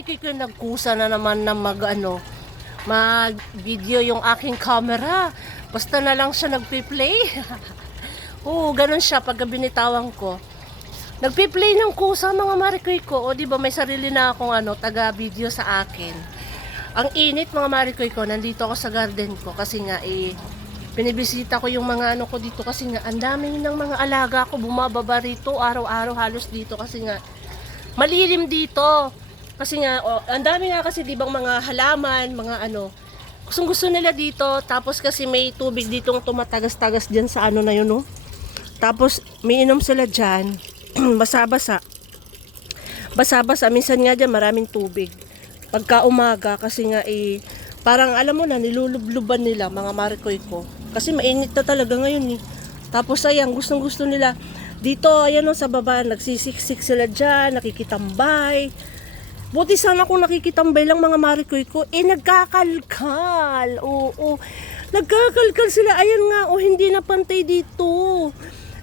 Marikoy ko nagkusa na naman na mag-video yung aking camera. Basta na lang siya nagpi-play. Oo, ganun siya pag binitawan ko. Nagpi-play ng kusa mga Marikoy ko. O di ba may sarili na akong taga-video sa akin. Ang init mga Marikoy ko, nandito ako sa garden ko kasi nga binibisita ko yung mga ko dito kasi nga ang dami ng mga alaga ko bumababa rito araw-araw halos dito kasi nga malilim dito. Kasi nga, ang dami nga kasi dibang mga halaman, mga gustong gusto nila dito. Tapos kasi may tubig ditong tumatagas-tagas dyan sa na yun, no? Tapos, may inom sila dyan. Basa-basa. Basa-basa. Minsan nga dyan, maraming tubig. Pagka umaga, kasi nga parang alam mo na, nilulubluban nila, mga Marikoy ko. Kasi mainit na talaga ngayon, eh. Tapos, ayan, gustong-gusto nila. Dito, ayan o, sa baba, nagsisiksik sila dyan, nakikitambay. Buti sana kung nakikitambay lang mga Marikoy ko, nagkakalkal. Oo, nagkakalkal sila. Ayan nga, hindi na pantay dito.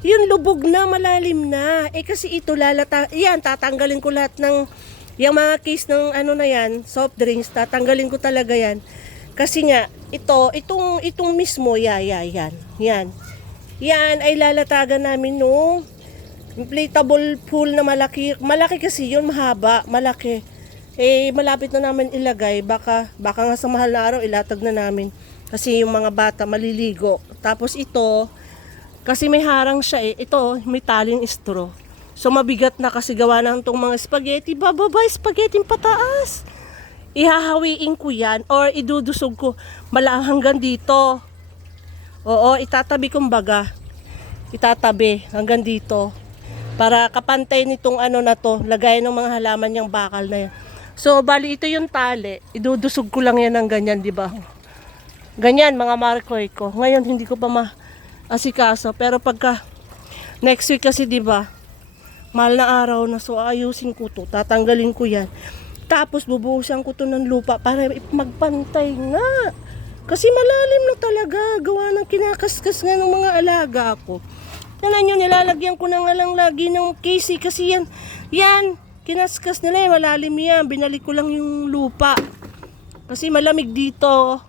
Yun, lubog na, malalim na. Kasi ito yan, tatanggalin ko lahat ng, yung mga case ng na yan, soft drinks, tatanggalin ko talaga yan. Kasi nga, itong mismo, yan. Yan ay lalatagan namin nung inflatable pool na malaki. Malaki kasi yun, mahaba, malaki. Malapit na namin ilagay. Baka nga sa mahal na araw, ilatag na namin. Kasi yung mga bata maliligo. Tapos ito, kasi may harang siya ito, may taling straw. So mabigat na kasi gawa ng itong mga spaghetti. Bababa, spaghetti pataas. Ihahawiin ko yan or idudusog ko hanggang dito. Oo, itatabi kong baga. Itatabi hanggang dito. Para kapantay nitong na to, lagay ng mga halaman niyang bakal na yan. So, bali ito yung tali. Idudusog ko lang yan ng ganyan, di ba? Ganyan, mga Marikoy ko. Ngayon, hindi ko pa maasikaso. Pero pagka next week kasi, di ba? Mahal na araw na. So, ayusin ko to. Tatanggalin ko yan. Tapos, bubuhusan ko to ng lupa para magpantay nga. Kasi malalim na talaga. Gawa ng kinakaskas nga ng mga alaga ko. Yan nyo, nilalagyan ko na nga lang lagi ng casey kasi yan, kinaskas nila malalim yan. Binalik ko lang yung lupa. Kasi malamig dito.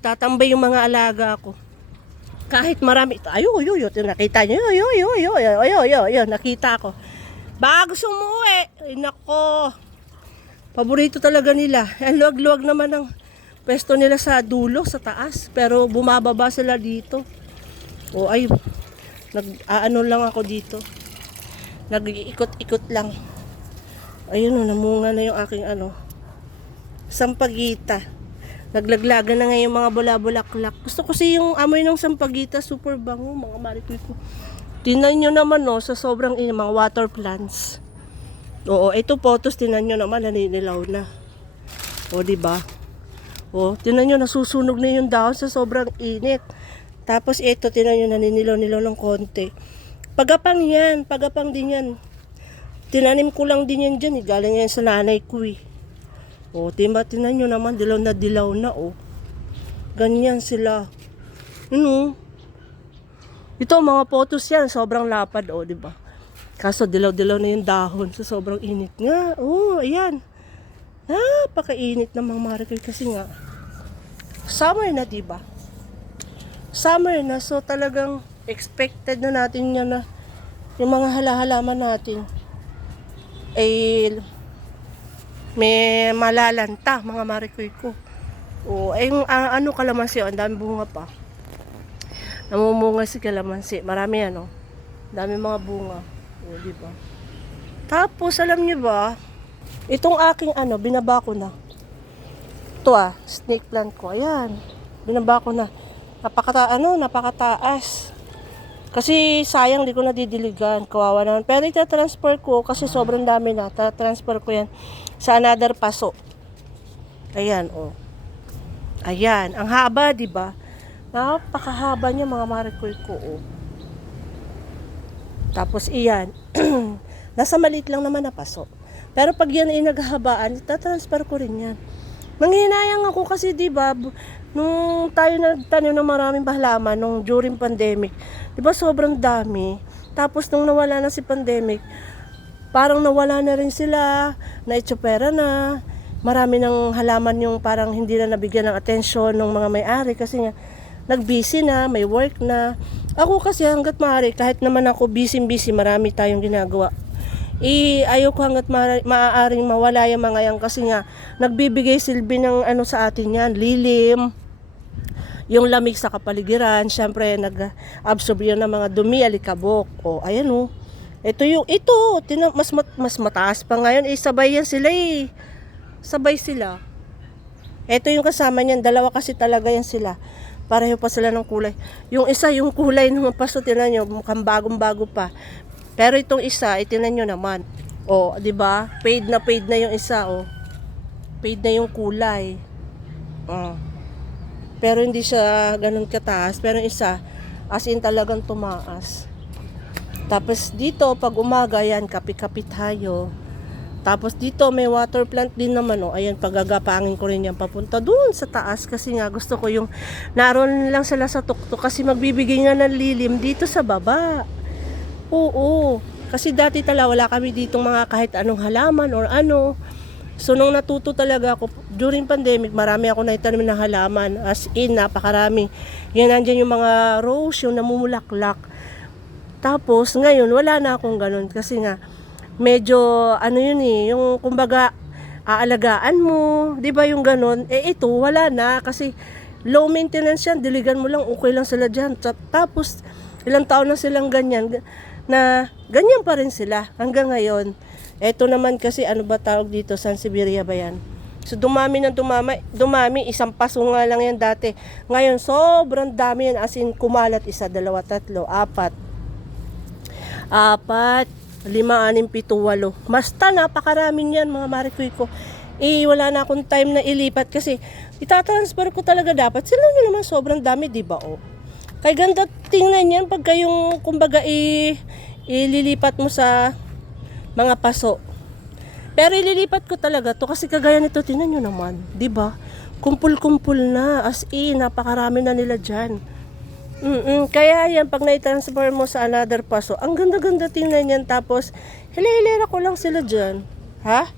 Tatambay yung mga alaga ko. Kahit marami. Ayo, nakita nyo. Ayo, nakita ko. Baka gusto umuwi. Ay, nako. Paborito talaga nila. Ang luwag-luwag naman ang pwesto nila sa dulo, sa taas. Pero bumababa sila dito. Ay, lang ako dito. Nag-iikot-ikot lang. Ayun namunga na yung aking sampagita. Naglaglagan na ngayon mga bula-bulaklak. Gusto ko kasi yung amoy ng sampagita, super bango mga Marikoy ko. Tingnan nyo naman sa sobrang mga water plants. Oo, ito photos, tingnan nyo naman, naninilaw na. Diba? Tingnan nyo, nasusunog na yung dahon sa sobrang init. Tapos ito, tingnan nyo, naninilaw-nilaw ng konti. Pagapang din yan. Tinanim ko lang din yan dyan, galing yan sa nanay ko diba, tingnan nyo naman, dilaw na ganyan sila. Ito, mga photos yan, sobrang lapad diba. Kaso dilaw-dilaw na yung dahon sa sobrang init nga. Ayan. Napakainit ng mga Marikoy kasi nga summer na, diba? Summer na, so talagang expected na natin yan na yung mga halaman natin may malalanta mga Marikoy ko. Yung kalamansi, ang dami bunga pa. Namumunga si kalamansi. Marami dami mga bunga. Diba? Tapos, alam niyo ba, itong aking binaba ko na. Ito snake plant ko. Ayan. Binaba ko na. Napakataas. Kasi sayang, di ko nadidiligan. Kawawa naman. Pero itatransfer ko kasi sobrang dami na. Transfer ko yan sa another paso. Ayan, Ayan. Ang haba, di ba? Napakahaba niya mga Marikoy ko, Tapos, iyan. Nasa maliit lang naman na paso. Pero pag yan ay naghahabaan, itatransfer ko rin yan. Manghinayang ako kasi, di ba, nung tayo nagtanim ng maraming halaman nung during pandemic, di ba sobrang dami. Tapos nung nawala na si pandemic, parang nawala na rin sila, naitsupera na. marami ng halaman yung parang hindi na nabigyan ng atensyon ng mga may-ari kasi nga nag-busy na, may work na. Ako kasi hanggat maaari, kahit naman ako busy, marami tayong ginagawa. Ayaw ko hanggat maaaring mawala yung mga yan kasi nga nagbibigay silbi ng ano sa atin yan, lilim, yung lamig sa kapaligiran, syempre nag-absorb yun ng mga dumi, alikabok. O, ayan o. Mas mataas pa ngayon. Sabay yan sila eh. Sabay sila. Ito yung kasama niyan. Dalawa kasi talaga yan sila. Pareho pa sila ng kulay. Yung isa, yung kulay ng paso, tinan nyo, mukhang bagong-bago pa. Pero itong isa, itinan nyo naman. O, di ba? Paid na yung isa, o. Paid na yung kulay. Pero hindi siya ganun kataas. Pero isa, as in talagang tumaas. Tapos dito, pag umaga, yan, kapi-kapi tayo. Tapos dito, may water plant din naman, o. Ayan, pagagapangin ko rin yan papunta doon sa taas. Kasi nga, gusto ko yung naroon lang sila sa tuktok. Kasi magbibigay nga ng lilim dito sa baba. Oo. Kasi dati wala kami ditong mga kahit anong halaman or ano. So, nung natuto talaga ako, during pandemic, marami ako naitanim ng halaman. As in, napakarami. Yan, nandyan yung mga rose, yung namumulaklak. Tapos, ngayon, wala na akong ganun. Kasi nga, medyo, ano yun eh, yung, kumbaga, aalagaan mo, di ba yung ganun? Ito, wala na. Kasi, low maintenance yan. Diligan mo lang, okay lang sila dyan. Tapos, ilang taon na silang ganyan, na ganyan pa rin sila hanggang ngayon. Eto naman kasi, ano ba tawag dito? Sansevieria ba yan? So, dumami, isang paso nga lang yan dati. Ngayon, sobrang dami yan. As in, kumalat, 1, 2, 3, 4, 5, 6, 7, 8. Basta, napakaraming yan, mga marikoy ko. Wala na akong time na ilipat kasi itatransfer ko talaga dapat. Sila nyo naman sobrang dami, di ba? O. Kaya ganda tingnan yan pagka yung, kumbaga, ililipat mo sa mga paso. Pero ililipat ko talaga to kasi kagaya nito, tingnan nyo naman, di ba? Kumpul-kumpul na, as in, napakarami na nila dyan. Kaya yan, pag na-transfer mo sa another paso, ang ganda-ganda tingnan yan, tapos hilera ko lang sila dyan. Ha?